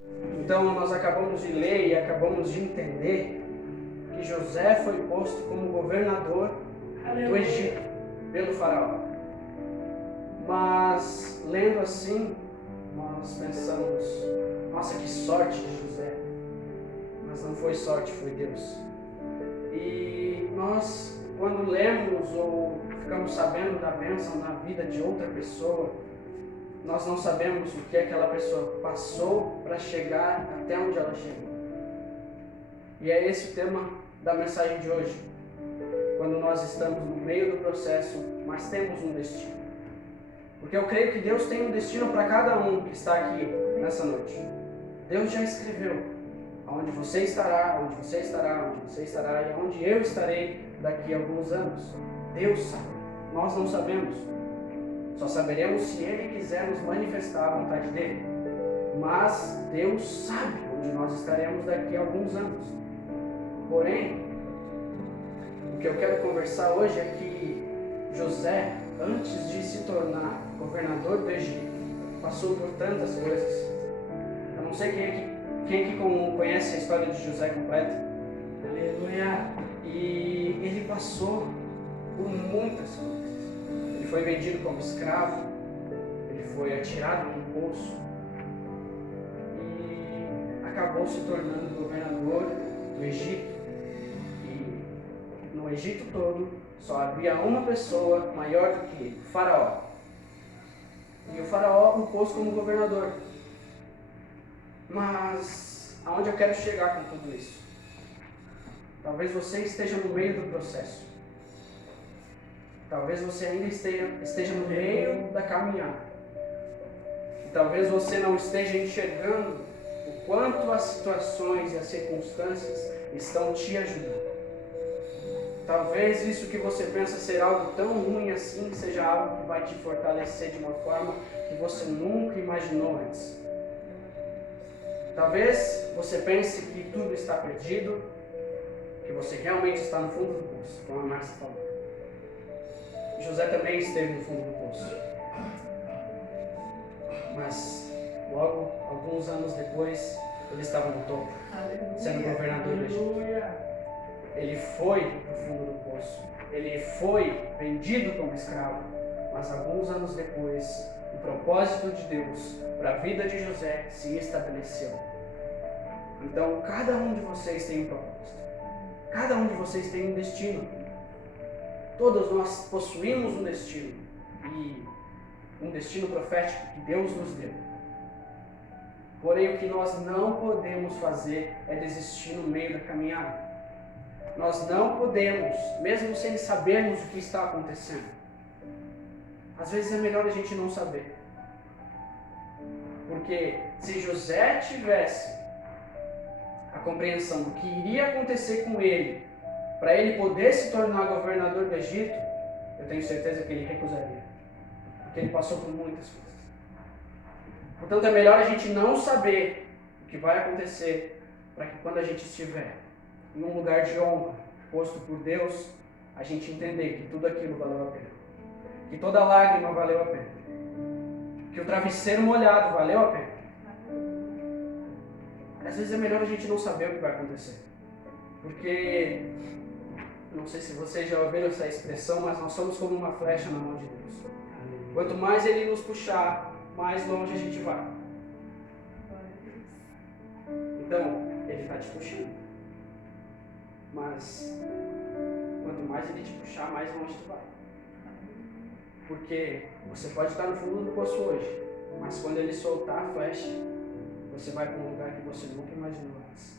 Então nós acabamos de ler e acabamos de entender que José foi posto como governador do Egito pelo faraó. Mas lendo assim, nós pensamos, nossa, que sorte de José. Mas não foi sorte, foi Deus. E nós, quando lemos ou ficamos sabendo da bênção na vida de outra pessoa, nós não sabemos o que aquela pessoa passou para chegar até onde ela chegou. E é esse o tema da mensagem de hoje. Quando nós estamos no meio do processo, mas temos um destino. Porque eu creio que Deus tem um destino para cada um que está aqui nessa noite. Deus já escreveu aonde você estará, onde você estará, onde você estará e aonde eu estarei daqui a alguns anos. Deus sabe. Nós não sabemos. Só saberemos se Ele quiser nos manifestar a vontade dEle. Mas Deus sabe onde nós estaremos daqui a alguns anos. Porém, o que eu quero conversar hoje é que José, antes de se tornar governador do Egito, passou por tantas coisas. Eu não sei quem que conhece a história de José completa. Aleluia! E ele passou por muitas coisas. Ele foi vendido como escravo, ele foi atirado num poço e acabou se tornando governador do Egito. E no Egito todo só havia uma pessoa maior do que ele, o faraó. E o faraó o pôs como governador. Mas aonde eu quero chegar com tudo isso? Talvez você esteja no meio do processo. Talvez você ainda esteja no meio da caminhada. E talvez você não esteja enxergando o quanto as situações e as circunstâncias estão te ajudando. Talvez isso que você pensa ser algo tão ruim assim seja algo que vai te fortalecer de uma forma que você nunca imaginou antes. Talvez você pense que tudo está perdido, que você realmente está no fundo do poço, como a Márcia falou. José também esteve no fundo do poço. Mas logo, alguns anos depois, ele estava no topo, sendo governador do Egito. Ele foi para o fundo do poço. Ele foi vendido como escravo. Mas alguns anos depois, o propósito de Deus para a vida de José se estabeleceu. Então, cada um de vocês tem um propósito. Cada um de vocês tem um destino. Todos nós possuímos um destino. E um destino profético que Deus nos deu. Porém, o que nós não podemos fazer é desistir no meio da caminhada. Nós não podemos, mesmo sem sabermos o que está acontecendo. Às vezes é melhor a gente não saber. Porque se José tivesse a compreensão do que iria acontecer com ele, para ele poder se tornar governador do Egito, eu tenho certeza que ele recusaria. Porque ele passou por muitas coisas. Portanto, é melhor a gente não saber o que vai acontecer, para que quando a gente estiver em um lugar de honra, posto por Deus, a gente entender que tudo aquilo valeu a pena. Que toda lágrima valeu a pena. Que o travesseiro molhado valeu a pena. Às vezes é melhor a gente não saber o que vai acontecer. Porque, não sei se vocês já ouviram essa expressão, mas nós somos como uma flecha na mão de Deus. Quanto mais Ele nos puxar, mais longe a gente vai. Então, Ele está te puxando. Mas, quanto mais Ele te puxar, mais longe tu vai. Porque você pode estar no fundo do poço hoje, mas quando Ele soltar a flecha, você vai para um lugar que você nunca imaginou antes.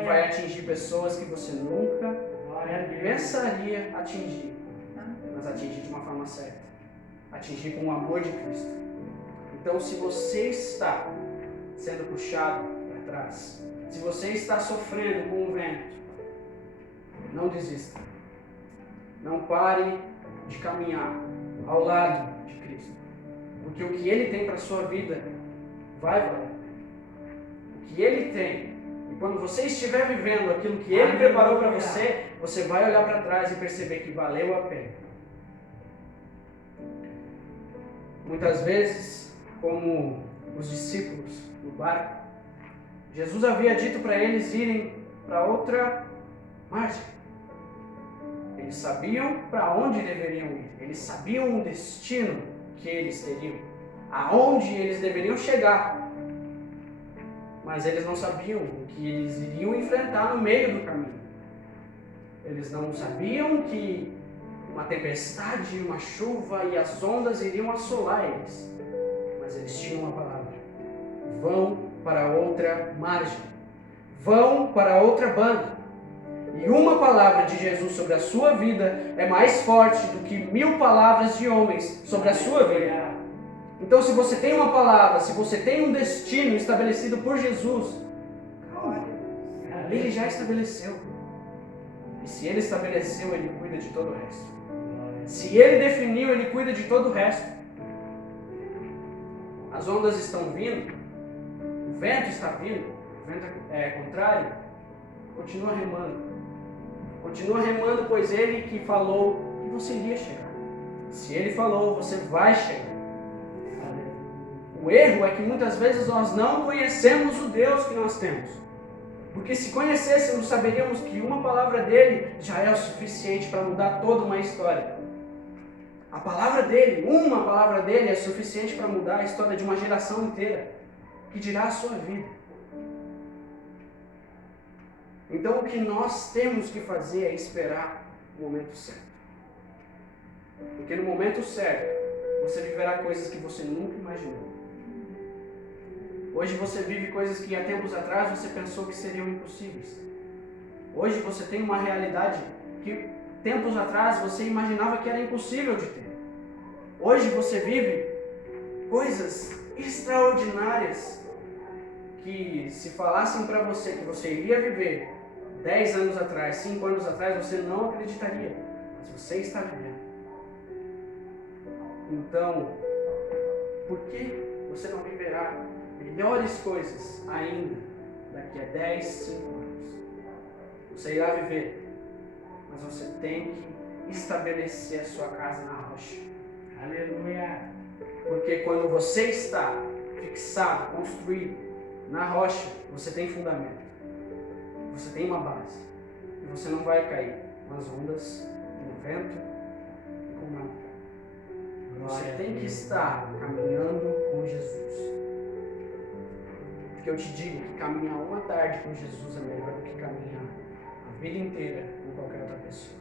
E vai atingir pessoas que você nunca pensaria atingir. Mas atingir de uma forma certa. Atingir com o amor de Cristo. Então, se você está sendo puxado para trás, se você está sofrendo com o vento, não desista. Não pare de caminhar ao lado de Cristo. Porque o que Ele tem para a sua vida vai valer a pena. O que Ele tem. E quando você estiver vivendo aquilo que Ele preparou para você, você vai olhar para trás e perceber que valeu a pena. Muitas vezes, como os discípulos no barco, Jesus havia dito para eles irem para outra margem. Eles sabiam para onde deveriam ir. Eles sabiam o destino que eles teriam, aonde eles deveriam chegar. Mas eles não sabiam o que eles iriam enfrentar no meio do caminho. Eles não sabiam que uma tempestade, uma chuva e as ondas iriam assolar eles. Mas eles tinham uma palavra: vão para outra margem, vão para outra banda. E uma palavra de Jesus sobre a sua vida é mais forte do que 1000 palavras de homens sobre a sua vida. Então, se você tem uma palavra, se você tem um destino estabelecido por Jesus, calma, Ele já estabeleceu. E se Ele estabeleceu, Ele cuida de todo o resto. Se Ele definiu, Ele cuida de todo o resto. As ondas estão vindo, o vento está vindo, o vento é contrário, continua remando. Continua remando, pois Ele que falou que você iria chegar. Se Ele falou, você vai chegar. O erro é que muitas vezes nós não conhecemos o Deus que nós temos. Porque se conhecêssemos, saberíamos que uma palavra dele já é o suficiente para mudar toda uma história. A palavra dele, uma palavra dele é suficiente para mudar a história de uma geração inteira, que dirá a sua vida. Então o que nós temos que fazer é esperar o momento certo. Porque no momento certo, você viverá coisas que você nunca imaginou. Hoje você vive coisas que há tempos atrás você pensou que seriam impossíveis. Hoje você tem uma realidade que tempos atrás você imaginava que era impossível de ter. Hoje você vive coisas extraordinárias que, se falassem para você que você iria viver 10 anos atrás, 5 anos atrás, você não acreditaria. Mas você está vivendo. Então, por que você não viverá melhores coisas ainda daqui a 10, 5 anos? Você irá viver, mas você tem que estabelecer a sua casa na rocha. Aleluia! Porque quando você está fixado, construído na rocha, você tem fundamento, você tem uma base, e você não vai cair nas ondas, no vento e com nada. Você tem que estar caminhando com Jesus. Porque eu te digo que caminhar uma tarde com Jesus é melhor do que caminhar a vida inteira com qualquer outra pessoa.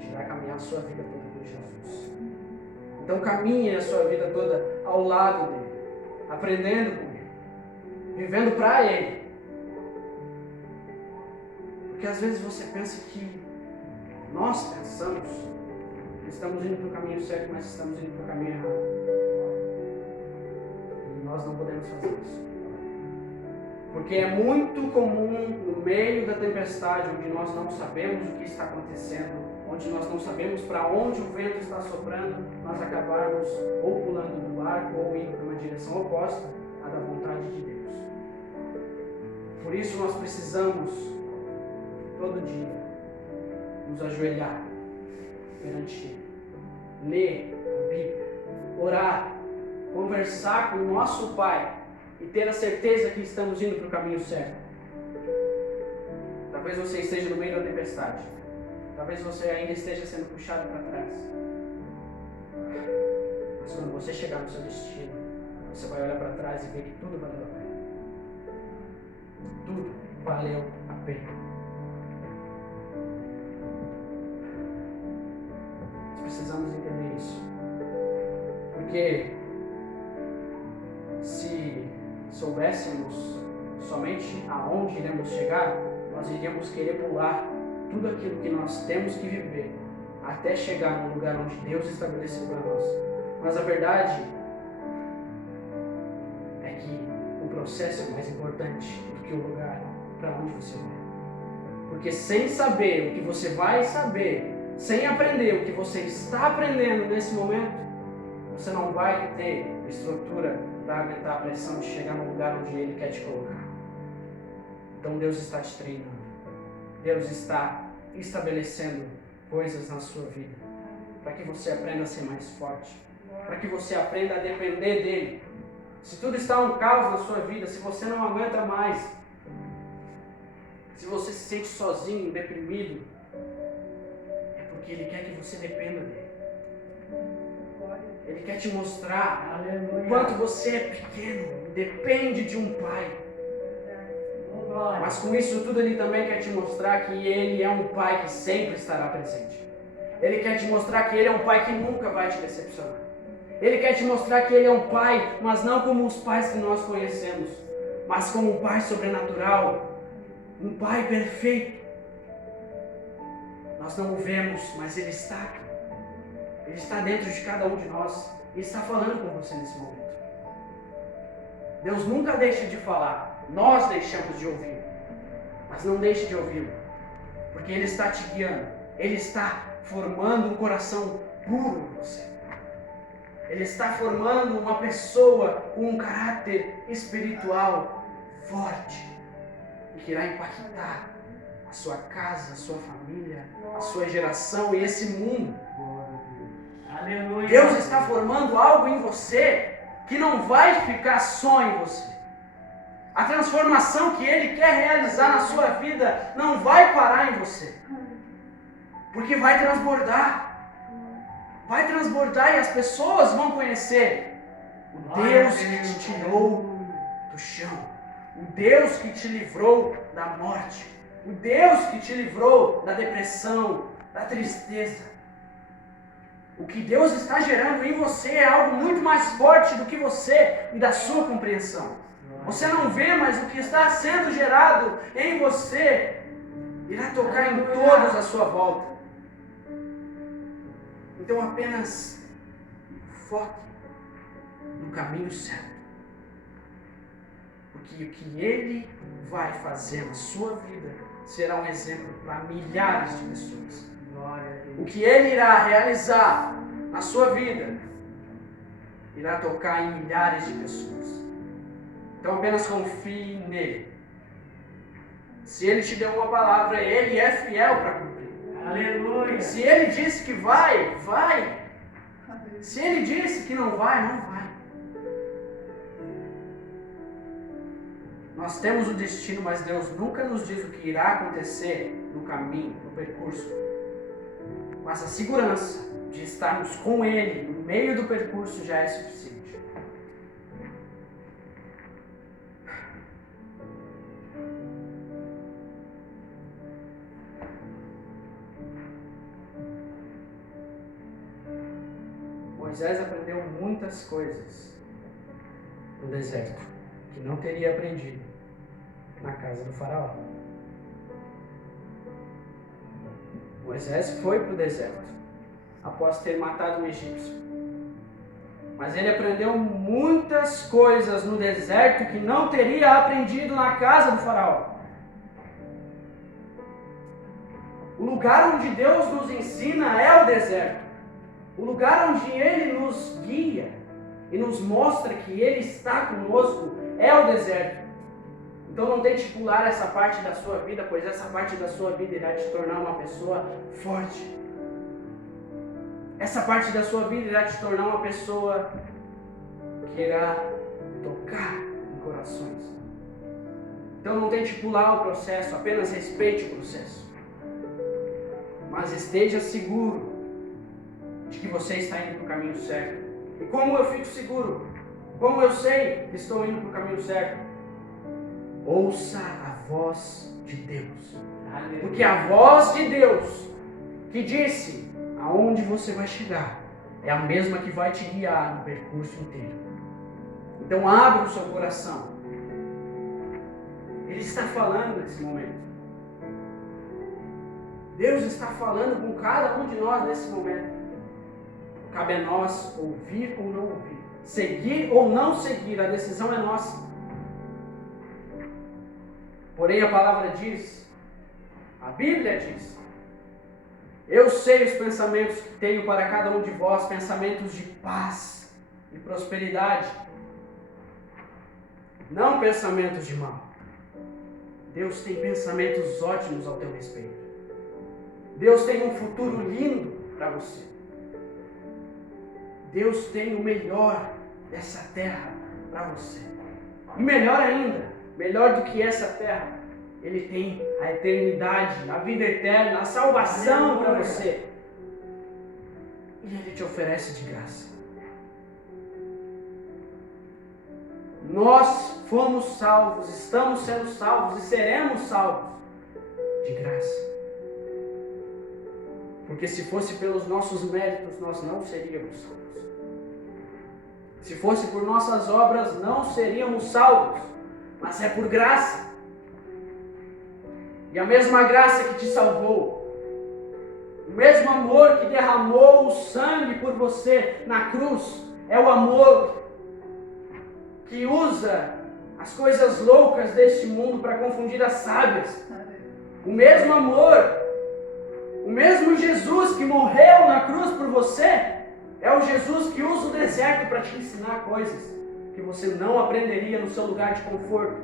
Que dirá caminhar a sua vida toda com Jesus. Então caminhe a sua vida toda ao lado dele, aprendendo com ele, vivendo para ele. Porque às vezes você pensa que nós pensamos que estamos indo para o caminho certo, mas estamos indo para o caminho errado. E nós não podemos fazer isso. Porque é muito comum no meio da tempestade, onde nós não sabemos o que está acontecendo, onde nós não sabemos para onde o vento está soprando, nós acabarmos ou pulando do barco ou indo para uma direção oposta à da vontade de Deus. Por isso nós precisamos, todo dia, nos ajoelhar perante Ele, ler a Bíblia, orar, conversar com o nosso Pai e ter a certeza que estamos indo para o caminho certo. Talvez você esteja no meio da tempestade. Talvez você ainda esteja sendo puxado para trás. Mas quando você chegar no seu destino, você vai olhar para trás e ver que tudo valeu a pena. Tudo valeu a pena. Nós precisamos entender isso. Porque se soubéssemos somente aonde iremos chegar, nós iríamos querer pular tudo aquilo que nós temos que viver até chegar no lugar onde Deus estabeleceu para nós. Mas a verdade é que o processo é mais importante do que o lugar para onde você vai. Porque sem saber o que você vai saber, sem aprender o que você está aprendendo nesse momento, você não vai ter estrutura para aguentar a pressão de chegar no lugar onde Ele quer te colocar. Então Deus está te treinando. Deus está estabelecendo coisas na sua vida para que você aprenda a ser mais forte, para que você aprenda a depender dEle, se tudo está um caos na sua vida, se você não aguenta mais, se você se sente sozinho, deprimido, é porque Ele quer que você dependa dEle. Ele quer te mostrar o quanto você é pequeno, depende de um Pai. Mas com isso tudo Ele também quer te mostrar que Ele é um Pai que sempre estará presente. Ele quer te mostrar que Ele é um Pai que nunca vai te decepcionar. Ele quer te mostrar que Ele é um Pai, mas não como os pais que nós conhecemos, mas como um Pai sobrenatural, um Pai perfeito. Nós não o vemos, mas Ele está aqui. Ele está dentro de cada um de nós e está falando com você nesse momento. Deus nunca deixa de falar, nós deixamos de ouvir, mas não deixe de ouvi-lo, porque Ele está te guiando, Ele está formando um coração puro em você. Ele está formando uma pessoa com um caráter espiritual forte e que irá impactar a sua casa, a sua família, a sua geração e esse mundo. Aleluia. Deus está formando algo em você que não vai ficar só em você. A transformação que Ele quer realizar na sua vida não vai parar em você, porque vai transbordar. Vai transbordar e as pessoas vão conhecer o Deus que te tirou do chão, o Deus que te livrou da morte, o Deus que te livrou da depressão, da tristeza. O que Deus está gerando em você é algo muito mais forte do que você e da sua compreensão. Você não vê, mas o que está sendo gerado em você irá tocar em todos à sua volta. Então apenas foque no caminho certo. Porque o que Ele vai fazer na sua vida será um exemplo para milhares de pessoas. O que Ele irá realizar na sua vida irá tocar em milhares de pessoas. Então apenas confie nele. Se Ele te deu uma palavra, Ele é fiel para cumprir. Aleluia. Se Ele disse que vai, vai. Se Ele disse que não vai, não vai. Nós temos o destino, mas Deus nunca nos diz o que irá acontecer no caminho, no percurso. Mas a segurança de estarmos com Ele no meio do percurso já é suficiente. Moisés aprendeu muitas coisas no deserto que não teria aprendido na casa do faraó. Moisés foi para o deserto após ter matado um egípcio. Mas ele aprendeu muitas coisas no deserto que não teria aprendido na casa do faraó. O lugar onde Deus nos ensina é o deserto. O lugar onde Ele nos guia e nos mostra que Ele está conosco é o deserto. Então não tente pular essa parte da sua vida, pois essa parte da sua vida irá te tornar uma pessoa forte. Essa parte da sua vida irá te tornar uma pessoa que irá tocar em corações. Então não tente pular o processo, apenas respeite o processo. Mas esteja seguro de que você está indo para o caminho certo. E como eu fico seguro? Como eu sei que estou indo para o caminho certo? Ouça a voz de Deus. Porque a voz de Deus que disse aonde você vai chegar é a mesma que vai te guiar no percurso inteiro. Então abra o seu coração. Ele está falando nesse momento. Deus está falando com cada um de nós nesse momento. Cabe a nós ouvir ou não ouvir, seguir ou não seguir, a decisão é nossa. Porém a palavra diz, a Bíblia diz, eu sei os pensamentos que tenho para cada um de vós, pensamentos de paz e prosperidade, não pensamentos de mal. Deus tem pensamentos ótimos ao teu respeito. Deus tem um futuro lindo para você. Deus tem o melhor dessa terra para você. E melhor ainda, melhor do que essa terra, Ele tem a eternidade, a vida eterna, a salvação para você. E Ele te oferece de graça. Nós fomos salvos, estamos sendo salvos e seremos salvos de graça. Porque se fosse pelos nossos méritos, nós não seríamos salvos. Se fosse por nossas obras, não seríamos salvos. Mas é por graça. E a mesma graça que te salvou, o mesmo amor que derramou o sangue por você na cruz, é o amor que usa as coisas loucas deste mundo para confundir as sábias. O mesmo amor, o mesmo Jesus que morreu na cruz por você, é o Jesus que usa o deserto para te ensinar coisas que você não aprenderia no seu lugar de conforto.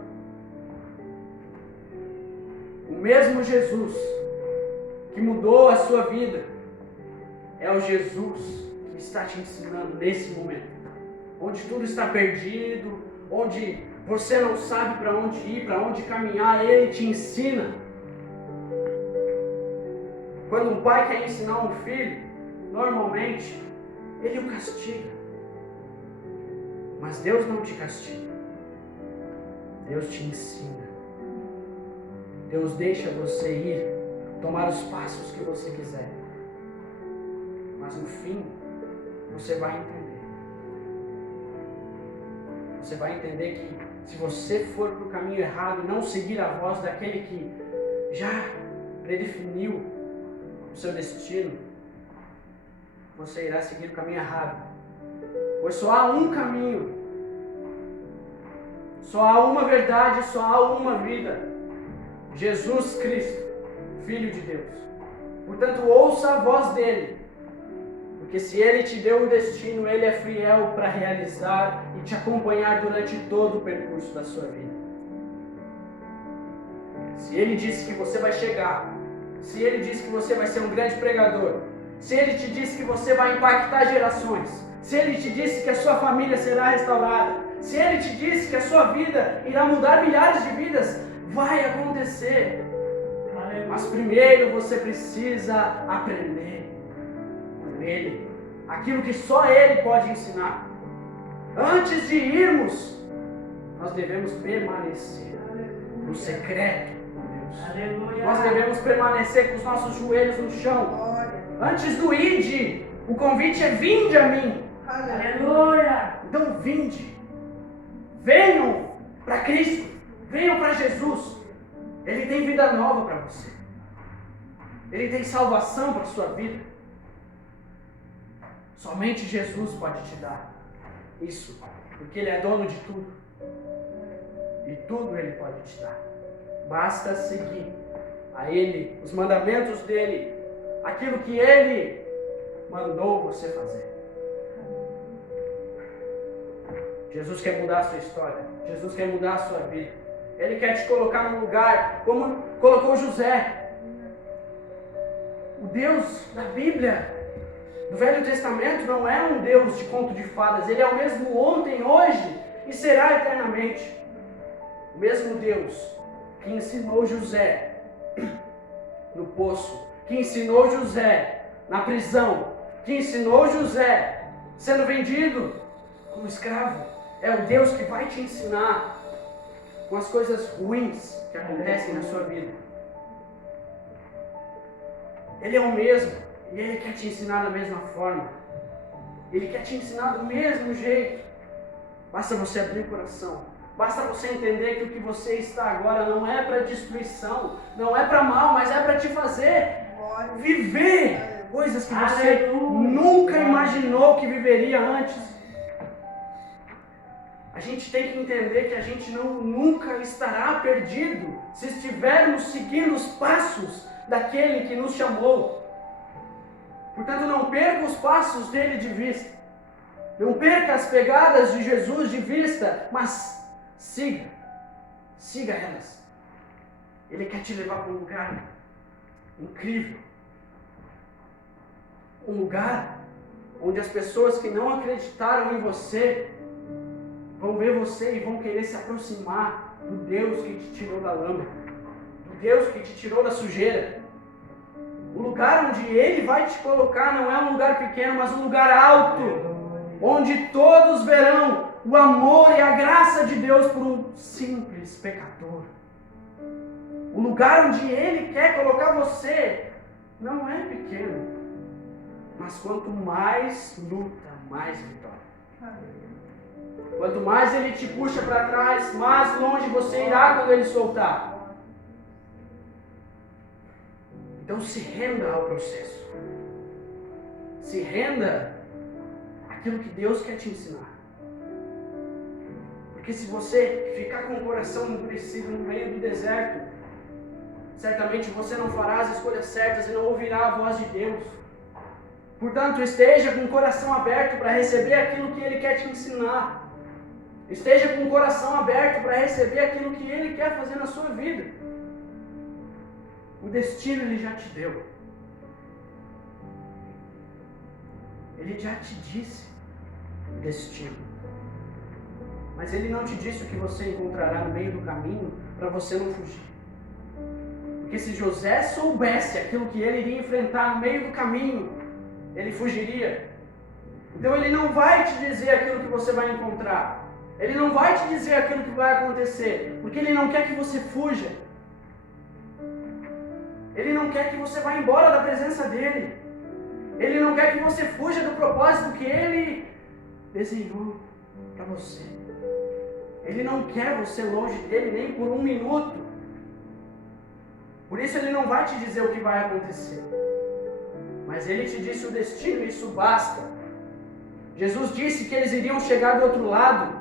O mesmo Jesus que mudou a sua vida é o Jesus que está te ensinando nesse momento, onde tudo está perdido, onde você não sabe para onde ir, para onde caminhar. Ele te ensina. Quando um pai quer ensinar um filho, normalmente ele o castiga. Mas Deus não te castiga. Deus te ensina. Deus deixa você ir, tomar os passos que você quiser. Mas no fim, você vai entender. Você vai entender que se você for para o caminho errado e não seguir a voz daquele que já predefiniu o seu destino, você irá seguir o caminho errado. Pois só há um caminho, só há uma verdade, só há uma vida: Jesus Cristo, Filho de Deus. Portanto, ouça a voz dele, porque se ele te deu o destino, ele é fiel para realizar e te acompanhar durante todo o percurso da sua vida. Se ele disse que você vai chegar, se ele disse que você vai ser um grande pregador, se ele te disse que você vai impactar gerações, se ele te disse que a sua família será restaurada, se ele te disse que a sua vida irá mudar milhares de vidas, vai acontecer. Mas primeiro você precisa aprender com ele aquilo que só ele pode ensinar. Antes de irmos, nós devemos permanecer no secreto com Deus. Aleluia. Nós devemos permanecer com os nossos joelhos no chão. Antes do ide, o convite é: vinde a mim. Aleluia. Então vinde. Venham para Cristo. Venham para Jesus. Ele tem vida nova para você. Ele tem salvação para a sua vida. Somente Jesus pode te dar isso, porque Ele é dono de tudo. E tudo Ele pode te dar. Basta seguir a Ele, os mandamentos dEle, aquilo que Ele mandou você fazer. Jesus quer mudar a sua história. Jesus quer mudar a sua vida. Ele quer te colocar num lugar como colocou José. O Deus da Bíblia, do Velho Testamento, não é um Deus de conto de fadas. Ele é o mesmo ontem, hoje e será eternamente. O mesmo Deus que ensinou José no poço, que ensinou José na prisão, que ensinou José sendo vendido como escravo, é o Deus que vai te ensinar com as coisas ruins que acontecem na sua vida. Ele é o mesmo e Ele quer te ensinar da mesma forma. Ele quer te ensinar do mesmo jeito. Basta você abrir o coração. Basta você entender que o que você está agora não é para destruição, não é para mal, mas é para te fazer viver coisas que você nunca imaginou que viveria antes. A gente tem que entender que a gente nunca estará perdido se estivermos seguindo os passos daquele que nos chamou. Portanto, não perca os passos dele de vista. Não perca as pegadas de Jesus de vista, mas siga elas. Ele quer te levar para um lugar incrível. Um lugar onde as pessoas que não acreditaram em você vão ver você e vão querer se aproximar do Deus que te tirou da lama, do Deus que te tirou da sujeira. O lugar onde Ele vai te colocar não é um lugar pequeno, mas um lugar alto, onde todos verão o amor e a graça de Deus por um simples pecador. O lugar onde Ele quer colocar você não é pequeno, mas quanto mais luta, mais vitória. Quanto mais Ele te puxa para trás, mais longe você irá quando Ele soltar. Então se renda ao processo. Se renda àquilo que Deus quer te ensinar. Porque se você ficar com o coração endurecido no meio do deserto, certamente você não fará as escolhas certas e não ouvirá a voz de Deus. Portanto, esteja com o coração aberto para receber aquilo que Ele quer te ensinar. Esteja com o coração aberto para receber aquilo que Ele quer fazer na sua vida. O destino Ele já te deu. Ele já te disse o destino. Mas Ele não te disse o que você encontrará no meio do caminho para você não fugir. Porque se José soubesse aquilo que ele iria enfrentar no meio do caminho, ele fugiria. Então Ele não vai te dizer aquilo que você vai encontrar. Ele não vai te dizer aquilo que vai acontecer. Porque Ele não quer que você fuja. Ele não quer que você vá embora da presença dEle. Ele não quer que você fuja do propósito que Ele desenhou para você. Ele não quer você longe dEle nem por um minuto. Por isso Ele não vai te dizer o que vai acontecer. Mas Ele te disse o destino, e isso basta. Jesus disse que eles iriam chegar do outro lado.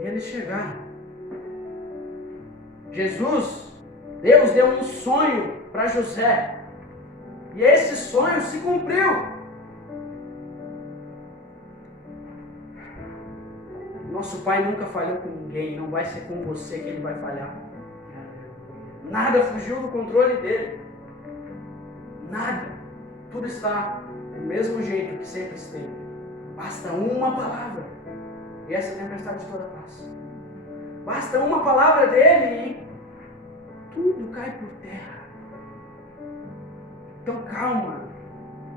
E eles chegaram. Deus deu um sonho para José. E esse sonho se cumpriu. Nosso Pai nunca falhou com ninguém. Não vai ser com você que Ele vai falhar. Nada fugiu do controle dEle. Nada. Tudo está do mesmo jeito que sempre esteve. Basta uma palavra. E essa tempestade toda passa. Basta uma palavra dEle e tudo cai por terra. Então calma.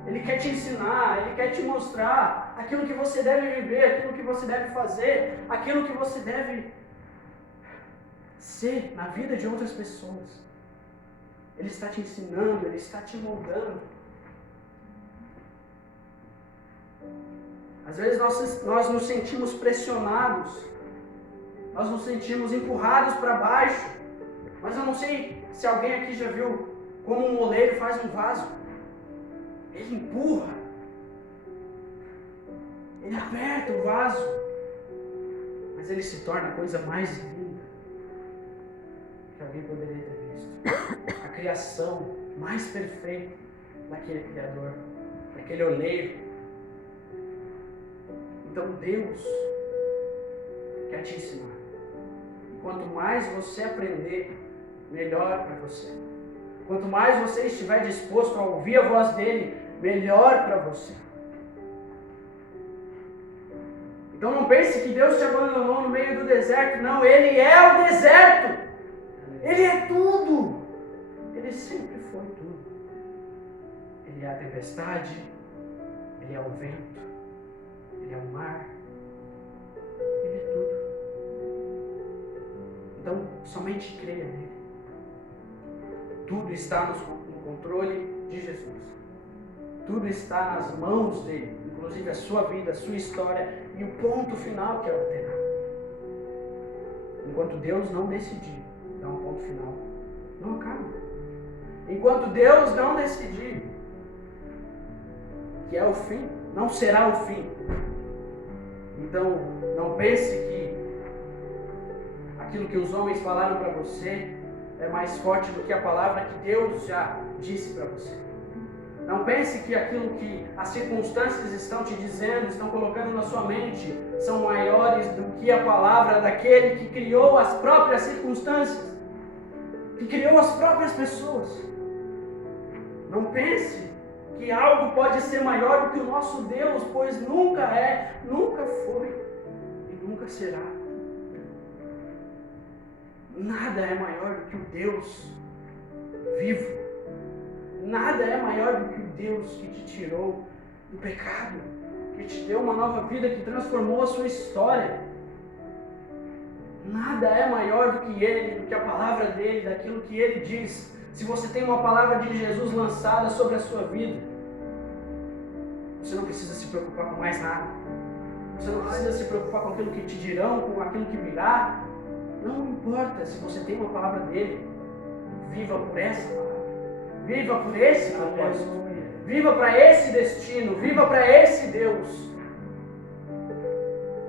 Ele quer te ensinar, Ele quer te mostrar aquilo que você deve viver, aquilo que você deve fazer, aquilo que você deve ser na vida de outras pessoas. Ele está te ensinando, Ele está te moldando. Às vezes nós nos sentimos pressionados, nós nos sentimos empurrados para baixo, mas eu não sei se alguém aqui já viu como um moleiro faz um vaso. Ele empurra, ele aperta o vaso, mas ele se torna a coisa mais linda que alguém poderia ter visto. A criação mais perfeita daquele Criador, daquele oleiro. Então Deus quer te ensinar. E quanto mais você aprender, melhor para você. Quanto mais você estiver disposto a ouvir a voz dEle, melhor para você. Então não pense que Deus te abandonou no meio do deserto. Não, Ele é o deserto. Ele é tudo. Ele sempre foi tudo. Ele é a tempestade. Ele é o vento. Ele é o mar. Ele é tudo. Então somente creia nele. Tudo está no controle de Jesus. Tudo está nas mãos dele, inclusive a sua vida, a sua história e o ponto final que ela terá. Enquanto Deus não decidir dar um ponto final, não acaba. Enquanto Deus não decidir que é o fim, não será o fim. Então, não pense que aquilo que os homens falaram para você é mais forte do que a palavra que Deus já disse para você. Não pense que aquilo que as circunstâncias estão te dizendo, estão colocando na sua mente, são maiores do que a palavra daquele que criou as próprias circunstâncias, que criou as próprias pessoas. Não pense que algo pode ser maior do que o nosso Deus, pois nunca é, nunca foi e nunca será. Nada é maior do que o Deus vivo. Nada é maior do que o Deus que te tirou do pecado, que te deu uma nova vida, que transformou a sua história. Nada é maior do que Ele, do que a palavra dEle, daquilo que Ele diz. Se você tem uma palavra de Jesus lançada sobre a sua vida, você não precisa se preocupar com mais nada. Você não precisa se preocupar com aquilo que te dirão, com aquilo que virá. Não importa se você tem uma palavra dEle. Viva por essa palavra. Viva por esse propósito. Viva para esse destino. Viva para esse Deus.